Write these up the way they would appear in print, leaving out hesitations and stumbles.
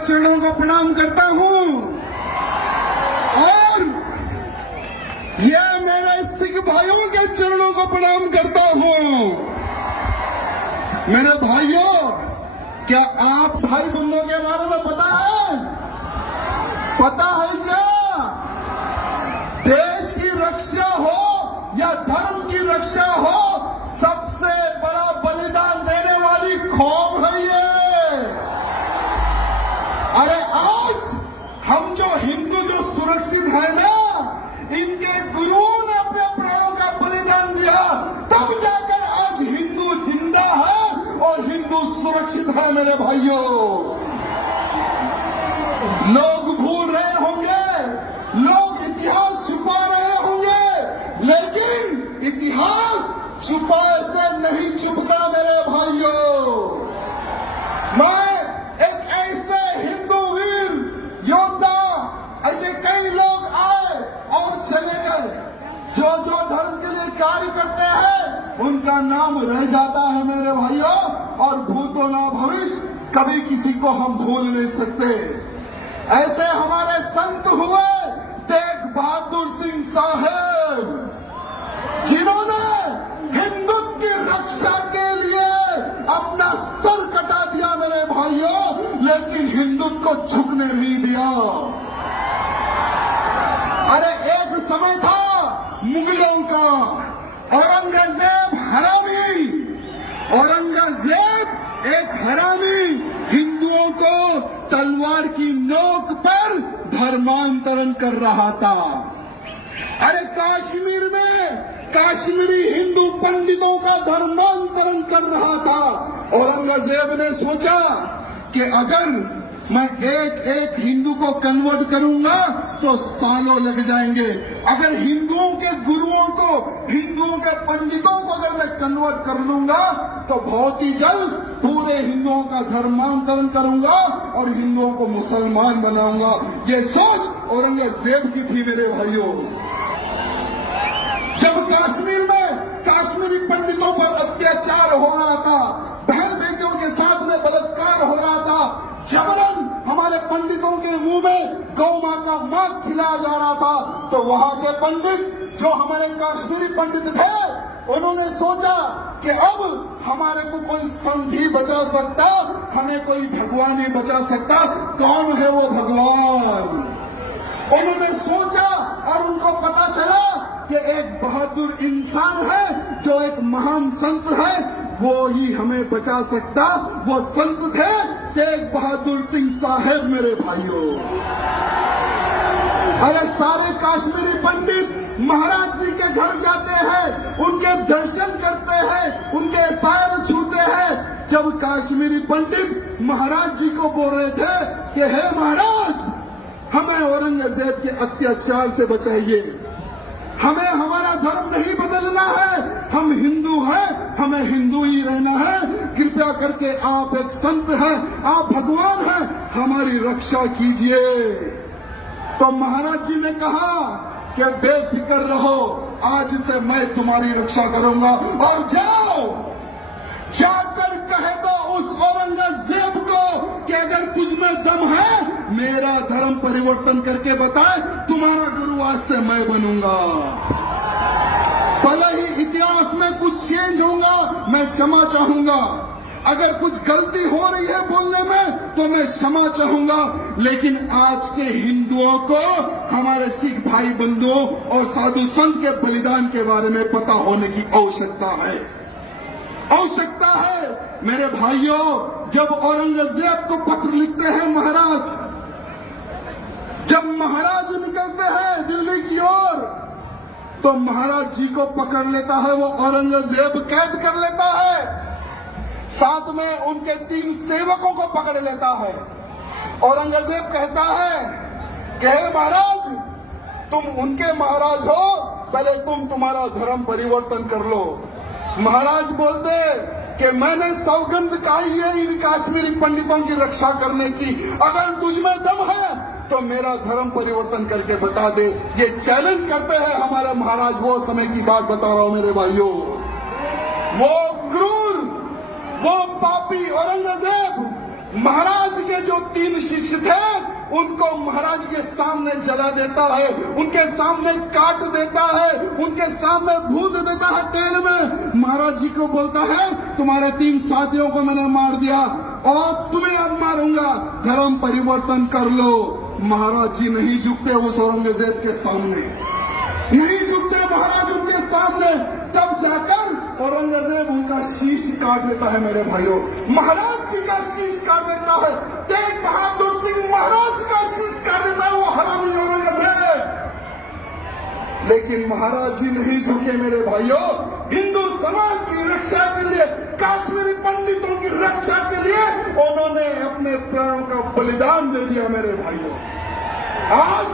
चरणों को प्रणाम करता हूं और ये मेरे सिख भाइयों के चरणों को प्रणाम करता हूं। मेरे भाइयों, क्या आप भाई बंधुओं के बारे में पता है? पता है क्या? देश की रक्षा हो या धर्म की रक्षा हो, सबसे बड़ा बलिदान देने वाली कौम है ये। अरे आज हम जो हिंदू जो सुरक्षित है ना, इनके गुरुओं ने अपने प्राणों का बलिदान दिया, तब जाकर आज हिंदू जिंदा है और हिंदू सुरक्षित है। मेरे भाइयों, लोग भूल रहे होंगे, लोग इतिहास छुपा रहे होंगे, लेकिन इतिहास छुपाए से नहीं छुपता। मेरे भाइयों, मैं एक ऐसे हिंदू वीर योद्धा, ऐसे कई लोग आए और चले गए, जो जो धर्म के लिए कार्य करते हैं उनका नाम रह जाता है मेरे भाइयों, और भूतो ना भविष्य कभी किसी को हम भूल नहीं सकते। ऐसे हमारे संत हुए तेग बहादुर सिंह साहब, जिन्होंने हिंदुत्व की रक्षा के लिए अपना सर कटा दिया मेरे भाइयों, लेकिन हिंदुत्व को झुकने नहीं दिया। अरे एक समय था मुगलों का, औरंगजेब हरामी, औरंगजेब एक हरामी हिंदुओं को तलवार की नोक पर धर्मांतरण कर रहा था। अरे कश्मीर में कश्मीरी हिंदू पंडितों का धर्मांतरण कर रहा था। औरंगजेब ने सोचा कि अगर मैं एक एक हिंदू को कन्वर्ट करूंगा तो सालों लग जाएंगे। अगर हिंदुओं के गुरुओं को, हिंदुओं के पंडितों को अगर मैं कन्वर्ट कर लूंगा तो बहुत ही जल्द पूरे हिंदुओं का धर्मांतरण करूंगा और हिंदुओं को मुसलमान बनाऊंगा। ये सोच औरंगजेब की थी मेरे भाइयों। जब कश्मीर में कश्मीरी पंडितों पर अत्याचार हो रहा था, बहन बेटियों के साथ में बलात्कार हो रहा था, जबरन हमारे पंडितों के मुंह में गौ मां का मांस खिलाया जा रहा था, तो वहां के पंडित जो हमारे कश्मीरी पंडित थे, उन्होंने सोचा कि अब हमारे को कोई संत ही बचा सकता, हमें कोई भगवान ही बचा सकता। कौन है वो भगवान? उन्होंने सोचा और उनको पता चला कि एक बहादुर इंसान है, जो एक महान संत है, वो ही हमें बचा सकता। वो संत थे तेग बहादुर सिंह साहब मेरे भाइयों। अरे सारे कश्मीरी पंडित महाराज जी के घर जाते हैं, उनके दर्शन करते हैं, उनके पैर छूते हैं। जब कश्मीरी पंडित महाराज जी को बोल रहे थे कि हे महाराज, हमें औरंगजेब के अत्याचार से बचाइए, हमें हमारा धर्म नहीं बदलना है, हम हिंदू हैं, हमें हिंदू ही रहना है, कृपया करके आप एक संत हैं, आप भगवान हैं, हमारी रक्षा कीजिए। तो महाराज जी ने कहा कि बेफिक्र रहो, आज से मैं तुम्हारी रक्षा करूंगा, और जाओ जाकर कह दो उस औरंगजेब को कि अगर तुझ में दम है, मेरा धर्म परिवर्तन करके बताए, तुम्हारा गुरु आज से मैं बनूंगा। भले ही इतिहास में कुछ चेंज होगा, मैं क्षमा चाहूंगा। अगर कुछ गलती हो रही है बोलने में तो मैं क्षमा चाहूंगा, लेकिन आज के हिंदुओं को हमारे सिख भाई बंधुओं और साधु संत के बलिदान के बारे में पता होने की आवश्यकता है, आवश्यकता है। मेरे भाइयों, जब औरंगजेब को पत्र लिखते हैं महाराज, जब महाराज निकलते हैं दिल्ली की ओर, तो महाराज जी को पकड़ लेता है वो औरंगजेब, कैद कर लेता है, साथ में उनके 3 सेवकों को पकड़ लेता है। औरंगजेब कहता है कि हे महाराज, तुम उनके महाराज हो, पहले तुम तुम्हारा धर्म परिवर्तन कर लो। महाराज बोलते कि मैंने सौगंध खाई है इन कश्मीरी पंडितों की रक्षा करने की, अगर तुझ में दम है तो मेरा धर्म परिवर्तन करके बता दे। ये चैलेंज करते हैं हमारे महाराज। वो समय की बात बता रहा हूं मेरे भाइयों। वो क्रूर, वो पापी औरंगजेब महाराज के जो 3 शिष्य थे उनको महाराज के सामने जला देता है, उनके सामने काट देता है, उनके सामने भून देता है तेल में। महाराज जी को बोलता है तुम्हारे 3 साथियों को मैंने मार दिया और तुम्हें अब मारूंगा, धर्म परिवर्तन कर लो। महाराज जी नहीं झुकते उस औरंगजेब के सामने, नहीं झुकते महाराज उनके सामने। तब जाकर औरंगजेब उनका शीश काट देता है। मेरे भाइयों, महाराज जी का शीश काट देता है, तेग बहादुर सिंह महाराज का शीश काट देता है वो हरामी औरंगजेब। लेकिन महाराज जी नहीं झुके मेरे भाइयों। हिंदू समाज की रक्षा के लिए, काश्मीरी पंडितों की रक्षा के लिए उन्होंने अपने प्राणों का बलिदान दे दिया। मेरे भाइयों, आज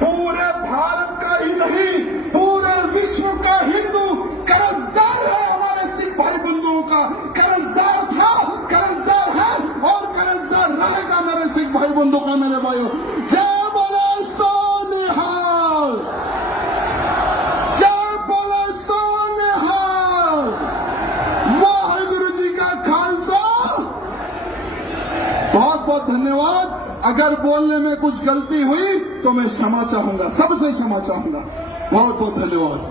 पूरे भारत का ही नहीं पूरे विश्व का हिंदू कर्जदार है। हमारे सिख भाई बंधुओं का कर्जदार था, कर्जदार है और कर्जदार रहेगा मेरे सिख भाई बंधुओं का। मेरे भाइयों, जय बोले सोनिहाल, जय बोले सोनिहाल। वाहिगुरु जी का खालसा। बहुत बहुत धन्यवाद। अगर बोलने में कुछ गलती हुई तो मैं क्षमा चाहूंगा, सबसे क्षमा चाहूंगा। बहुत बहुत धन्यवाद।